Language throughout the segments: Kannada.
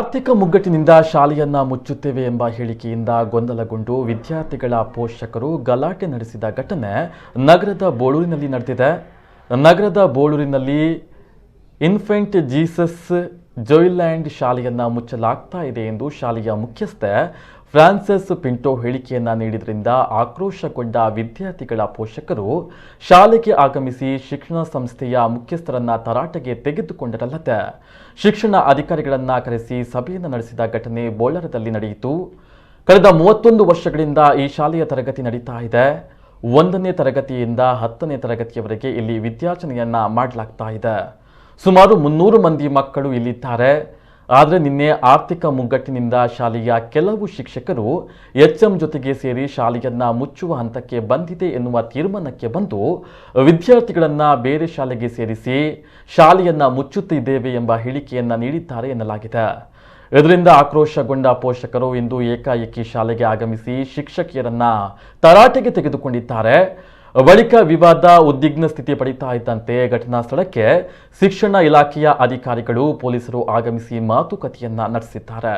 ಆರ್ಥಿಕ ಮುಗ್ಗಟ್ಟಿನಿಂದ ಶಾಲೆಯನ್ನ ಮುಚ್ಚುತ್ತೇವೆ ಎಂಬ ಹೇಳಿಕೆಯಿಂದ ಗೊಂದಲಗೊಂಡು ವಿದ್ಯಾರ್ಥಿಗಳ ಪೋಷಕರು ಗಲಾಟೆ ನಡೆಸಿದ ಘಟನೆ ನಗರದ ಬೋಳೂರಿನಲ್ಲಿ ನಡೆದಿದೆ. ನಗರದ ಬೋಳೂರಿನಲ್ಲಿ ಇನ್ಫೆಂಟ್ ಜೀಸಸ್ ಜೋಯ್ಲ್ಯಾಂಡ್ ಶಾಲೆಯನ್ನ ಮುಚ್ಚಲಾಗ್ತಾ ಇದೆ ಎಂದು ಶಾಲೆಯ ಮುಖ್ಯಸ್ಥೆ ಫ್ರಾನ್ಸಿಸ್ ಪಿಂಟೋ ಹೇಳಿಕೆಯನ್ನ ನೀಡಿದ್ರಿಂದ ಆಕ್ರೋಶಗೊಂಡ ವಿದ್ಯಾರ್ಥಿಗಳ ಪೋಷಕರು ಶಾಲೆಗೆ ಆಗಮಿಸಿ ಶಿಕ್ಷಣ ಸಂಸ್ಥೆಯ ಮುಖ್ಯಸ್ಥರನ್ನ ತರಾಟೆಗೆ ತೆಗೆದುಕೊಂಡರಲ್ಲದೆ ಶಿಕ್ಷಣ ಅಧಿಕಾರಿಗಳನ್ನ ಕರೆಸಿ ಸಭೆಯನ್ನು ನಡೆಸಿದ ಘಟನೆ ಬೋಳಾರದಲ್ಲಿ ನಡೆಯಿತು. ಕಳೆದ 31 ವರ್ಷಗಳಿಂದ ಈ ಶಾಲೆಯ ತರಗತಿ ನಡೀತಾ ಇದೆ. 1ನೇ ತರಗತಿಯಿಂದ 10ನೇ ತರಗತಿಯವರೆಗೆ ಇಲ್ಲಿ ವಿದ್ಯಾರ್ಜನೆಯನ್ನ ಮಾಡಲಾಗ್ತಾ ಇದೆ. ಸುಮಾರು 300 ಮಂದಿ ಮಕ್ಕಳು ಇಲ್ಲಿದ್ದಾರೆ. ಆದರೆ ನಿನ್ನೆ ಆರ್ಥಿಕ ಮುಗ್ಗಟ್ಟಿನಿಂದ ಶಾಲೆಯ ಕೆಲವು ಶಿಕ್ಷಕರು ಎಚ್ಎಂ ಜೊತೆಗೆ ಸೇರಿ ಶಾಲೆಯನ್ನ ಮುಚ್ಚುವ ಹಂತಕ್ಕೆ ಬಂದಿದೆ ಎನ್ನುವ ತೀರ್ಮಾನಕ್ಕೆ ಬಂದು ವಿದ್ಯಾರ್ಥಿಗಳನ್ನ ಬೇರೆ ಶಾಲೆಗೆ ಸೇರಿಸಿ ಶಾಲೆಯನ್ನ ಮುಚ್ಚುತ್ತಿದ್ದೇವೆ ಎಂಬ ಹೇಳಿಕೆಯನ್ನ ನೀಡಿದ್ದಾರೆ ಎನ್ನಲಾಗಿದೆ. ಇದರಿಂದ ಆಕ್ರೋಶಗೊಂಡ ಪೋಷಕರು ಇಂದು ಏಕಾಏಕಿ ಶಾಲೆಗೆ ಆಗಮಿಸಿ ಶಿಕ್ಷಕಿಯರನ್ನ ತರಾಟೆಗೆ ತೆಗೆದುಕೊಂಡಿದ್ದಾರೆ. ಬಳಿಕ ವಿವಾದ ಉದ್ವಿಗ್ನ ಸ್ಥಿತಿ ಪಡಿತಾ ಇದ್ದಂತೆ ಘಟನಾ ಸ್ಥಳಕ್ಕೆ ಶಿಕ್ಷಣ ಇಲಾಖೆಯ ಅಧಿಕಾರಿಗಳು ಪೊಲೀಸರು ಆಗಮಿಸಿ ಮಾತುಕತೆಯನ್ನ ನಡೆಸಿದ್ದಾರೆ.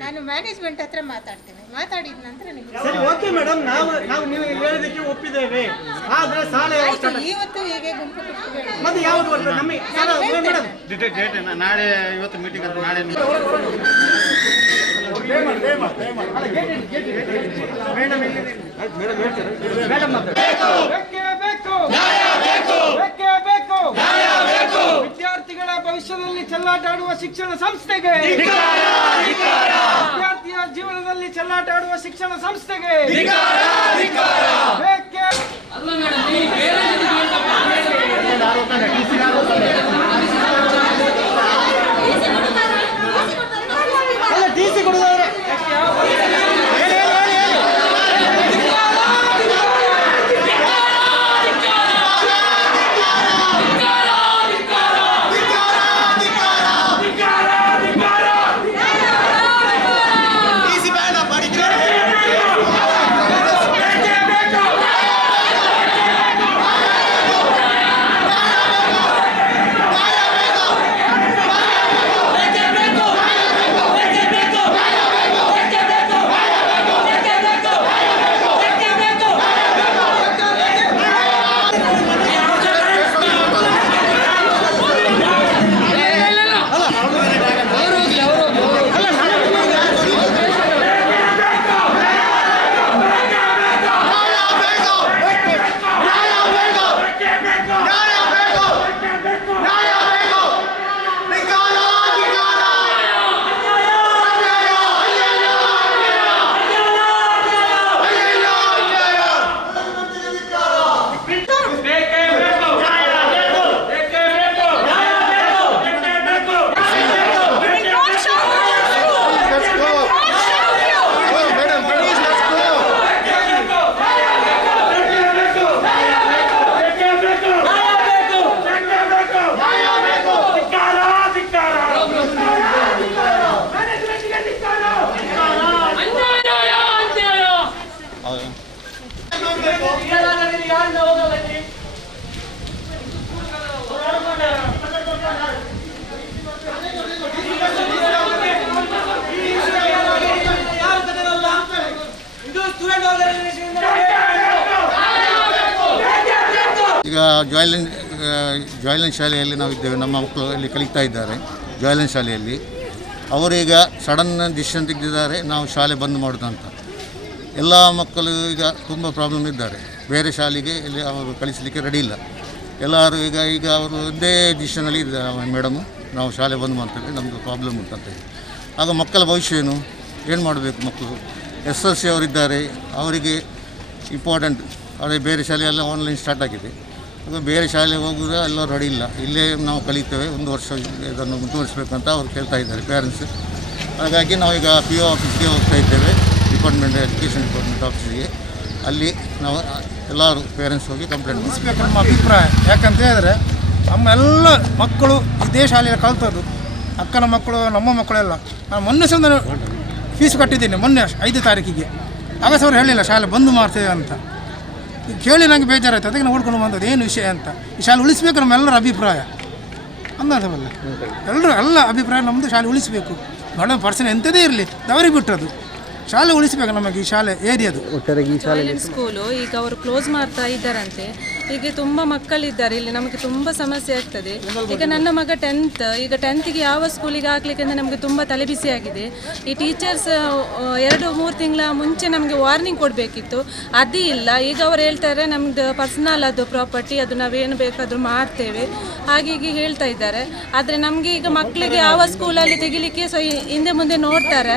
ನಾನು ಮ್ಯಾನೇಜ್ಮೆಂಟ್ ಹತ್ರ ಮಾತಾಡ್ತೀನಿ. ಮಾತಾಡಿದ ನಂತರ ಸರಿ ಓಕೆ ಮೇಡಂ, ನಾವು ನೀವು ಹೇಳೋದಕ್ಕೆ ಒಪ್ಪಿದ್ದೇವೆ. ಆದ್ರೆ ಶಾಲೆ ಇವತ್ತು ಹೇಗೆ ಗುಂಪು ಮತ್ತೆ ಯಾವುದು ವರ್ಷ ನಮಗೆ ಮೇಡಂ ಡೇಟ್ ನಾಳೆ ಇವತ್ತು ಮೀಟಿಂಗ್ ಅಂತ ನಾಳೆ ವಿದ್ಯಾರ್ಥಿಗಳ ಭವಿಷ್ಯದಲ್ಲಿ ಚೆಲ್ಲಾಟಾಡುವ ಶಿಕ್ಷಣ ಸಂಸ್ಥೆಗೆ, ವಿದ್ಯಾರ್ಥಿಯ ಜೀವನದಲ್ಲಿ ಚೆಲ್ಲಾಟಾಡುವ ಶಿಕ್ಷಣ ಸಂಸ್ಥೆಗೆ ಟಿಸಿ ಕೊಡುದವ್ರೆ ಈಗ ಜಾಯ್ಲೆಂಡ್ ಶಾಲೆಯಲ್ಲಿ ನಾವಿದ್ದೇವೆ. ನಮ್ಮ ಮಕ್ಕಳು ಇಲ್ಲಿ ಕಲಿತಾ ಇದ್ದಾರೆ ಜಾಯ್ಲೆಂಡ್ ಶಾಲೆಯಲ್ಲಿ. ಅವರೀಗ ಸಡನ್ ಡಿಸಿಷನ್ ತೆಗೆದಿದ್ದಾರೆ, ನಾವು ಶಾಲೆ ಬಂದ್ ಮಾಡೋದಂತ. ಎಲ್ಲ ಮಕ್ಕಳು ಈಗ ತುಂಬ ಪ್ರಾಬ್ಲಮ್ ಇದ್ದಾರೆ. ಬೇರೆ ಶಾಲೆಗೆ ಇಲ್ಲಿ ಅವರು ಕಳಿಸಲಿಕ್ಕೆ ರೆಡಿ ಇಲ್ಲ. ಎಲ್ಲರೂ ಈಗ ಅವರು ಒಂದೇ ಡಿಸಿಷನಲ್ಲಿ ಇದ್ದಾರೆ, ಮೇಡಮು ನಾವು ಶಾಲೆ ಬಂದ್ ಮಾಡ್ತೇವೆ, ನಮ್ಮದು ಪ್ರಾಬ್ಲಮ್ ಉಂಟಂತ. ಆಗ ಮಕ್ಕಳ ಭವಿಷ್ಯ ಏನು ಮಾಡಬೇಕು? ಮಕ್ಕಳು SLC ಅವರಿದ್ದಾರೆ, ಅವರಿಗೆ ಇಂಪಾರ್ಟೆಂಟ್. ಅದೇ ಬೇರೆ ಶಾಲೆಯೆಲ್ಲ ಆನ್ಲೈನ್ ಸ್ಟಾರ್ಟ್ ಆಗಿದೆ. ಅದು ಬೇರೆ ಶಾಲೆಗೆ ಹೋಗೋದು ಎಲ್ಲ ರೆಡಿ ಇಲ್ಲ. ಇಲ್ಲೇ ನಾವು ಕಲಿತೇವೆ, 1 ವರ್ಷ ಇದನ್ನು ಮುಂದುವರಿಸಬೇಕಂತ ಅವ್ರು ಕೇಳ್ತಾ ಇದ್ದಾರೆ ಪೇರೆಂಟ್ಸ್. ಹಾಗಾಗಿ ನಾವೀಗ PO ಆಫೀಸ್ಗೆ ಹೋಗ್ತಾ ಇದ್ದೇವೆ, ಎಜುಕೇಷನ್ ಡಿಪಾರ್ಟ್ಮೆಂಟ್ ಆಫೀಸಿಗೆ. ಅಲ್ಲಿ ನಾವು ಎಲ್ಲರೂ ಪೇರೆಂಟ್ಸ್ ಹೋಗಿ ಕಂಪ್ಲೇಂಟ್ ಮಾಡಿಸ್ಬೇಕು ನಮ್ಮ ಅಭಿಪ್ರಾಯ. ಯಾಕಂತ ಹೇಳಿದ್ರೆ ನಮ್ಮೆಲ್ಲ ಮಕ್ಕಳು ಇದೇ ಶಾಲೆಯಲ್ಲಿ ಕಲ್ತದ್ದು. ಅಕ್ಕನ ಮಕ್ಕಳು, ನಮ್ಮ ಮಕ್ಕಳೆಲ್ಲ. ನಾನು ಮೊನ್ನೆ ಫೀಸ್ ಕಟ್ಟಿದ್ದೀನಿ ಮೊನ್ನೆ 5 ತಾರೀಕಿಗೆ. ಆಗ ಸಹ ಅವ್ರು ಹೇಳಿಲ್ಲ ಶಾಲೆ ಬಂದು ಮಾಡ್ತೇವೆ ಅಂತ. ಕೇಳಿ ನನಗೆ ಬೇಜಾರಾಯ್ತು, ಅದಕ್ಕೆ ನಾವು ನೋಡ್ಕೊಂಡು ಬಂದದ್ದು ಏನು ವಿಷಯ ಅಂತ. ಈ ಶಾಲೆ ಉಳಿಸಬೇಕು ನಮ್ಮೆಲ್ಲರ ಅಭಿಪ್ರಾಯ ಅಂದಾಜವಲ್ಲ. ಎಲ್ಲ ಅಭಿಪ್ರಾಯ ನಮ್ಮದು ಶಾಲೆ ಉಳಿಸಬೇಕು. ಮೇಡಮ್ ಪರ್ಸನ್ ಎಂಥದೇ ಇರಲಿ ದವರಿಗೆ ಬಿಟ್ಟದ್ದು ಶಾಲೆ ಉಳಿಸಬೇಕು ನಮಗೆ. ಈ ಶಾಲೆ ಏರಿಯಾದು ಸ್ಕೂಲು ಈಗ ಅವರು ಕ್ಲೋಸ್ ಮಾಡ್ತಾ ಇದ್ದಾರಂತೆ. ಹೀಗೆ ತುಂಬ ಮಕ್ಕಳಿದ್ದಾರೆ ಇಲ್ಲಿ, ನಮಗೆ ತುಂಬ ಸಮಸ್ಯೆ ಆಗ್ತದೆ. ಈಗ ನನ್ನ ಮಗ 10th, ಈಗ 10th ಯಾವ ಸ್ಕೂಲಿಗೆ ಹಾಕ್ಲಿಕ್ಕೆ ಅಂದರೆ ನಮಗೆ ತುಂಬ ತಲೆಬಿಸಿ ಆಗಿದೆ. ಈ ಟೀಚರ್ಸ್ 2-3 ತಿಂಗಳ ಮುಂಚೆ ನಮಗೆ ವಾರ್ನಿಂಗ್ ಕೊಡಬೇಕಿತ್ತು, ಅದೇ ಇಲ್ಲ. ಈಗ ಅವರು ಹೇಳ್ತಾರೆ ನಮ್ಮದು ಪರ್ಸನಲ್ ಅದು ಪ್ರಾಪರ್ಟಿ, ಅದು ನಾವೇನು ಬೇಕಾದರೂ ಮಾಡ್ತೇವೆ ಹಾಗೆ ಹೇಳ್ತಾ ಇದ್ದಾರೆ. ಆದರೆ ನಮಗೆ ಈಗ ಮಕ್ಕಳಿಗೆ ಯಾವ ಸ್ಕೂಲಲ್ಲಿ ತೆಗಿಲಿಕ್ಕೆ ಹಿಂದೆ ಮುಂದೆ ನೋಡ್ತಾರೆ.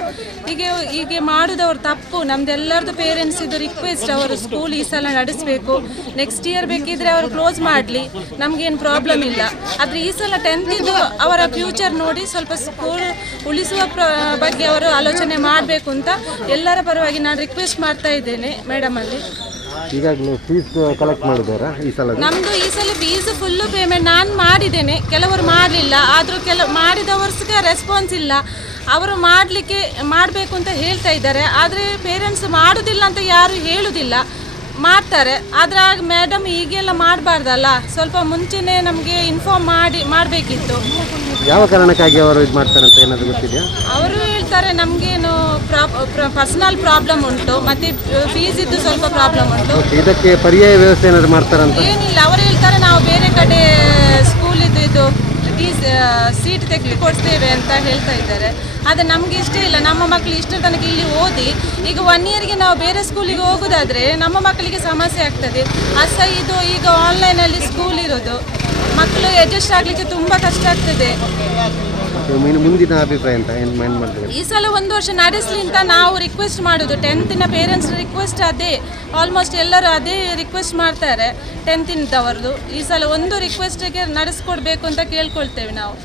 ಹೀಗೆ ಮಾಡೋದವ್ರು ತಪ್ಪು. ನಮ್ದೆಲ್ಲರದು ಪೇರೆಂಟ್ಸ್ ಇದು ರಿಕ್ವೆಸ್ಟ್, ಅವರು ಸ್ಕೂಲ್ ಈ ಸಲ ನಡೆಸಬೇಕು. ನೆಕ್ಸ್ಟ್ ಇಯರ್ ಬೇಕಿದ್ರೆ ಅವರು ಕ್ಲೋಸ್ ಮಾಡಲಿ, ನಮಗೇನು ಪ್ರಾಬ್ಲಮ್ ಇಲ್ಲ. ಆದರೆ ಈ ಸಲ 10th ಅವರ ಫ್ಯೂಚರ್ ನೋಡಿ ಸ್ವಲ್ಪ ಸ್ಕೂಲ್ ಉಳಿಸುವ ಬಗ್ಗೆ ಅವರು ಆಲೋಚನೆ ಮಾಡಬೇಕು ಅಂತ ಎಲ್ಲರ ಪರವಾಗಿ ನಾನು ರಿಕ್ವೆಸ್ಟ್ ಮಾಡ್ತಾ ಇದ್ದೇನೆ ಮೇಡಮ್ ಅಲ್ಲಿ. ಈಗಾಗಲೇ ಫೀಸ್ ಕಲೆಕ್ಟ್ ಮಾಡಿದಾರಾ ಈ ಸಲ? ನಮ್ಮದು ಈ ಸಲ ಫೀಸ್ ಫುಲ್ಲು ಪೇಮೆಂಟ್ ನಾನು ಮಾಡಿದ್ದೇನೆ, ಕೆಲವರು ಮಾಡಲಿಲ್ಲ. ಆದರೂ ಮಾಡಿದವರ್ಸ್ಗೆ ರೆಸ್ಪಾನ್ಸ್ ಇಲ್ಲ. ಅವರು ಮಾಡಬೇಕು ಅಂತ ಹೇಳ್ತಾ ಇದ್ದಾರೆ, ಆದರೆ ಪೇರೆಂಟ್ಸ್ ಮಾಡೋದಿಲ್ಲ ಅಂತ ಯಾರು ಹೇಳುವುದಿಲ್ಲ, ಮಾಡ್ತಾರೆ. ಆದರೆ ಆಗ ಮೇಡಮ್ ಈಗೆಲ್ಲ ಮಾಡಬಾರ್ದಲ್ಲ, ಸ್ವಲ್ಪ ಮುಂಚೆನೇ ನಮಗೆ ಇನ್ಫಾರ್ಮ್ ಮಾಡಬೇಕಿತ್ತು. ಯಾವ ಕಾರಣಕ್ಕಾಗಿ ಅವರು ಇದು ಮಾಡ್ತಾರೆ ಅಂತ ಏನಾದರೂ ಗೊತ್ತಿದೆಯಾ? ಅವರು ಹೇಳ್ತಾರೆ ನಮಗೇನು ಪರ್ಸನಲ್ ಪ್ರಾಬ್ಲಮ್ ಉಂಟು, ಮತ್ತು ಫೀಸ್ ಇದ್ದು ಸ್ವಲ್ಪ ಪ್ರಾಬ್ಲಮ್ ಉಂಟು. ಇದಕ್ಕೆ ಪರ್ಯಾಯ ವ್ಯವಸ್ಥೆ ಏನಾದರೂ ಮಾಡ್ತಾರಂತ? ಏನಿಲ್ಲ, ಅವರು ಹೇಳ್ತಾರೆ ನಾವು ಬೇರೆ ಕಡೆ ಸ್ಕೂಲ್ ಇದು ಸೀಟ್ ತೆಗೆದು ಕೊಡ್ತೇವೆ ಅಂತ ಹೇಳ್ತಾ ಇದ್ದಾರೆ. ಆದರೆ ನಮಗೆ ಇಷ್ಟ ಇಲ್ಲ. ನಮ್ಮ ಮಕ್ಕಳು ಇಷ್ಟ ತನಕ ಇಲ್ಲಿ ಓದಿ ಈಗ 1 ಇಯರ್ಗೆ ನಾವು ಬೇರೆ ಸ್ಕೂಲಿಗೆ ಹೋಗೋದಾದರೆ ನಮ್ಮ ಮಕ್ಕಳಿಗೆ ಸಮಸ್ಯೆ ಆಗ್ತದೆ. ಇದು ಈಗ ಆನ್ಲೈನಲ್ಲಿ ಸ್ಕೂಲ್ ಇರೋದು, ಮಕ್ಕಳು ಅಡ್ಜಸ್ಟ್ ಆಗಲಿಕ್ಕೆ ತುಂಬ ಕಷ್ಟ ಆಗ್ತದೆ. ಮುಂದಿನ ಅಭಿಪ್ರಾಯ ಅಂತ ಏನು ಮಾಡ್ತೀವಿ? ಈ ಸಲ 1 ವರ್ಷ ನಡೆಸಲಿ ಅಂತ ನಾವು ರಿಕ್ವೆಸ್ಟ್ ಮಾಡೋದು. 10th ಪೇರೆಂಟ್ಸ್ ರಿಕ್ವೆಸ್ಟ್ ಅದೇ, ಆಲ್ಮೋಸ್ಟ್ ಎಲ್ಲರೂ ಅದೇ ರಿಕ್ವೆಸ್ಟ್ ಮಾಡ್ತಾರೆ 10th ಅವರದು. ಈ ಸಲ ಒಂದು ರಿಕ್ವೆಸ್ಟಿಗೆ ನಡೆಸ್ಕೊಡ್ಬೇಕು ಅಂತ ಕೇಳ್ಕೊಳ್ತೇವೆ ನಾವು.